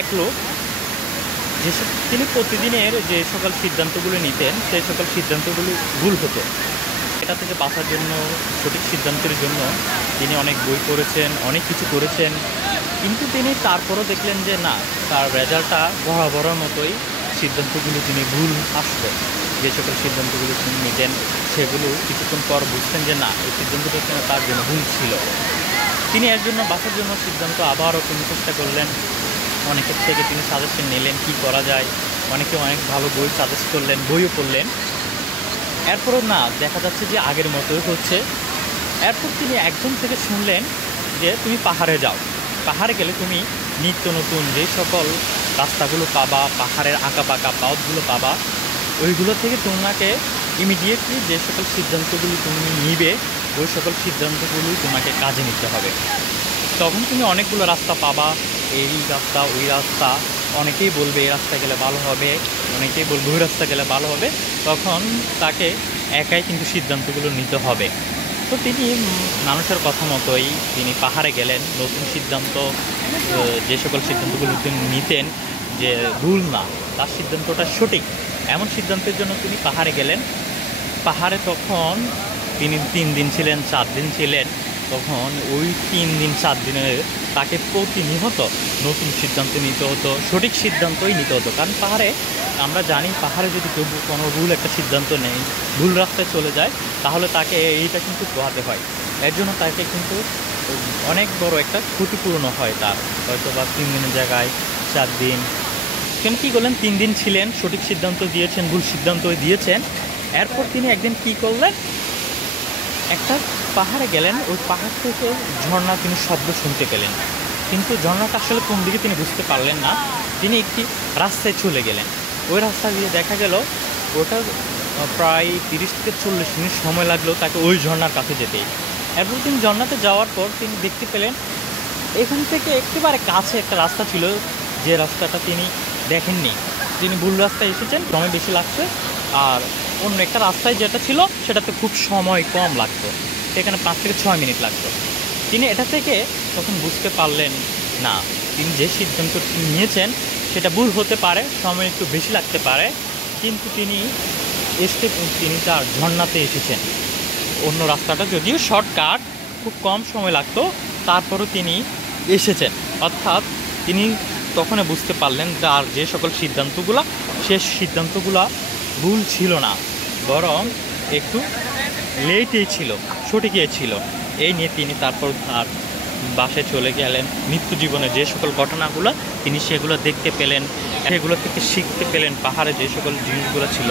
এক লোক তিনি প্রতিদিনের যে সকল সিদ্ধান্তগুলো নিতেন সেই সকল সিদ্ধান্তগুলো ভুল হতো। এটা থেকে বাঁচার জন্য, সঠিক সিদ্ধান্তের জন্য তিনি অনেক বই পড়েছেন, অনেক কিছু করেছেন, কিন্তু তিনি তারপরও দেখলেন যে না, তার রেজাল্টটা বরাবর মতোই সিদ্ধান্তগুলো তিনি ভুল আসতো। যে সকল সিদ্ধান্তগুলো তিনি নিতেন সেগুলো কিছুক্ষণ পর বুঝতেন যে না, এই সিদ্ধান্তটা তার জন্য ভুল ছিল। তিনি এর জন্য বাঁচার জন্য সিদ্ধান্ত আবারও তিনি চেষ্টা করলেন, অনেকের থেকে তিনি সাজেশন নিলেন কী করা যায়, অনেকে অনেক ভালো বই সাজেস্ট করলেন, বইও পড়লেন। এরপরও না, দেখা যাচ্ছে যে আগের মতোই হচ্ছে। এরপর তিনি একজন থেকে শুনলেন যে তুমি পাহাড়ে যাও, পাহাড়ে গেলে তুমি নিত্য নতুন যে সকল রাস্তাগুলো পাবা, পাহাড়ের আঁকা পাকা পথগুলো পাবা, ওইগুলো থেকে তোমাকে ইমিডিয়েটলি যে সকল সিদ্ধান্তগুলো তুমি নিবে ওই সকল সিদ্ধান্তগুলো তোমাকে কাজে নিতে হবে। তখন তুমি অনেকগুলো রাস্তা পাবা, এই রাস্তা ওই রাস্তা, অনেকেই বলবে এই রাস্তা গেলে ভালো হবে, অনেকেই বলবে ওই রাস্তা গেলে ভালো হবে। তখন তাকে একাই কিন্তু সিদ্ধান্তগুলো নিতে হবে। তো তিনি মানুষের কথা মতোই তিনি পাহাড়ে গেলেন। নতুন সিদ্ধান্ত, যে সকল সিদ্ধান্তগুলো তিনি নিতেন যে ভুল না, তার সিদ্ধান্তটা সঠিক, এমন সিদ্ধান্তের জন্য তিনি পাহাড়ে গেলেন। পাহাড়ে তখন তিনি 3 দিন ছিলেন, 4 দিন ছিলেন। তখন ওই 3 দিন 4 দিনে তাকে প্রতিনিয়ত নতুন সিদ্ধান্ত নিতে হতো, সঠিক সিদ্ধান্তই নিতে হতো। কারণ পাহাড়ে আমরা জানি, পাহাড়ে যদি কেউ কোনো ভুল একটা সিদ্ধান্ত নেই, ভুল রাস্তায় চলে যায়, তাহলে তাকে এইটা কিন্তু পোহাতে হয়। এর জন্য তাকে কিন্তু অনেক বড় একটা ক্ষতিপূরণ হয় তার, হয়তো বা 3 দিনের জায়গায় 4 দিন। তিনি কী করলেন, 3 দিন ছিলেন, সঠিক সিদ্ধান্ত দিয়েছেন, ভুল সিদ্ধান্ত দিয়েছেন। এরপর তিনি একদিন কী করলেন, একটা পাহাড়ে গেলেন। ওই পাহাড় থেকে ঝর্ণা তিনি শব্দ শুনতে পেলেন, কিন্তু ঝর্ণাটা আসলে কোন দিকে তিনি বুঝতে পারলেন না। তিনি একটি রাস্তায় চলে গেলেন। ওই রাস্তা দিয়ে দেখা গেল ওটা প্রায় 30 থেকে 40 মিনিট সময় লাগলো তাকে ওই ঝর্ণার কাছে যেতেই। এরপর তিনি ঝর্ণাতে যাওয়ার পর তিনি দেখতে পেলেন এখান থেকে একেবারে কাছে একটা রাস্তা ছিল, যে রাস্তাটা তিনি দেখেননি। তিনি ভুল রাস্তায় এসেছেন, সময় বেশি লাগছে, আর অন্য একটা রাস্তায় যেটা ছিল সেটাতে খুব সময় কম লাগতো, সেখানে 5 থেকে 6 মিনিট লাগতো। তিনি এটা থেকে তখন বুঝতে পারলেন না, তিনি যে সিদ্ধান্তটি নিয়েছেন সেটা ভুল হতে পারে, সময় একটু বেশি লাগতে পারে, কিন্তু তিনি তার ঝর্ণাতে এসেছেন। অন্য রাস্তাটা যদিও শর্টকাট, খুব কম সময় লাগতো, তারপরও তিনি এসেছেন। অর্থাৎ তিনি তখন বুঝতে পারলেন তার যে সকল সিদ্ধান্তগুলো, সে সিদ্ধান্তগুলো ভুল ছিল না, বরং একটু লেটেই ছিল, সঠিকই ছিল। এই নিয়ে তিনি তারপর তার বাসায় চলে গেলেন। নিত্য জীবনে যে সকল ঘটনাগুলো তিনি সেগুলো দেখতে পেলেন, সেগুলো থেকে শিখতে পেলেন, পাহাড়ে যে সকল জিনিসগুলো ছিল